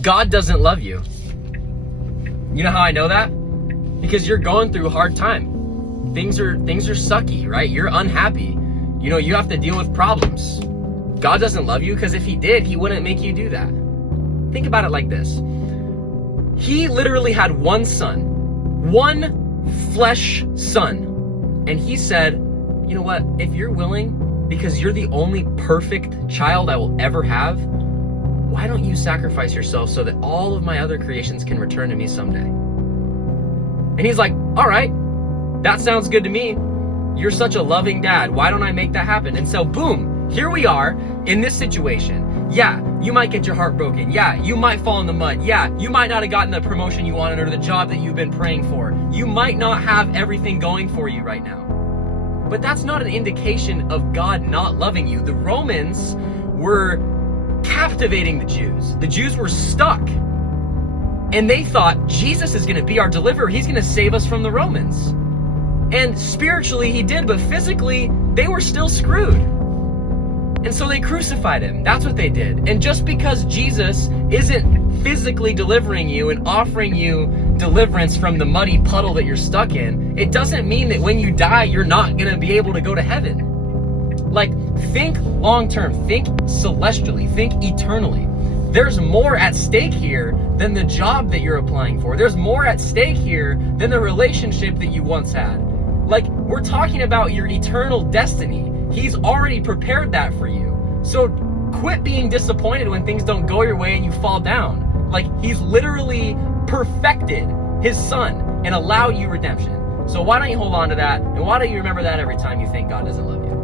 God doesn't love you. You know how I know that? Because you're going through a hard time. Things are sucky, right? You're unhappy. You know, you have to deal with problems. God doesn't love you because if he did, he wouldn't make you do that. Think about it like this. He literally had one son, one flesh son. And he said, you know what? If you're willing, because you're the only perfect child I will ever have, why don't you sacrifice yourself so that all of my other creations can return to me someday? And he's like, all right, that sounds good to me. You're such a loving dad. Why don't I make that happen? And so boom, here we are in this situation. Yeah, you might get your heart broken. Yeah, you might fall in the mud. Yeah, you might not have gotten the promotion you wanted or the job that you've been praying for. You might not have everything going for you right now. But that's not an indication of God not loving you. The Romans were captivating the Jews. The Jews were stuck. And they thought Jesus is going to be our deliverer. He's going to save us from the Romans. And spiritually he did, but physically they were still screwed. And so they crucified him. That's what they did. And just because Jesus isn't physically delivering you and offering you deliverance from the muddy puddle that you're stuck in, it doesn't mean that when you die, you're not going to be able to go to heaven. Like, think long term, think celestially, think eternally. There's more at stake here than the job that you're applying for. There's more at stake here than the relationship that you once had. Like, we're talking about your eternal destiny. He's already prepared that for you. So quit being disappointed when things don't go your way and you fall down. Like, he's literally perfected his son and allowed you redemption. So why don't you hold on to that? And why don't you remember that every time you think God doesn't love you?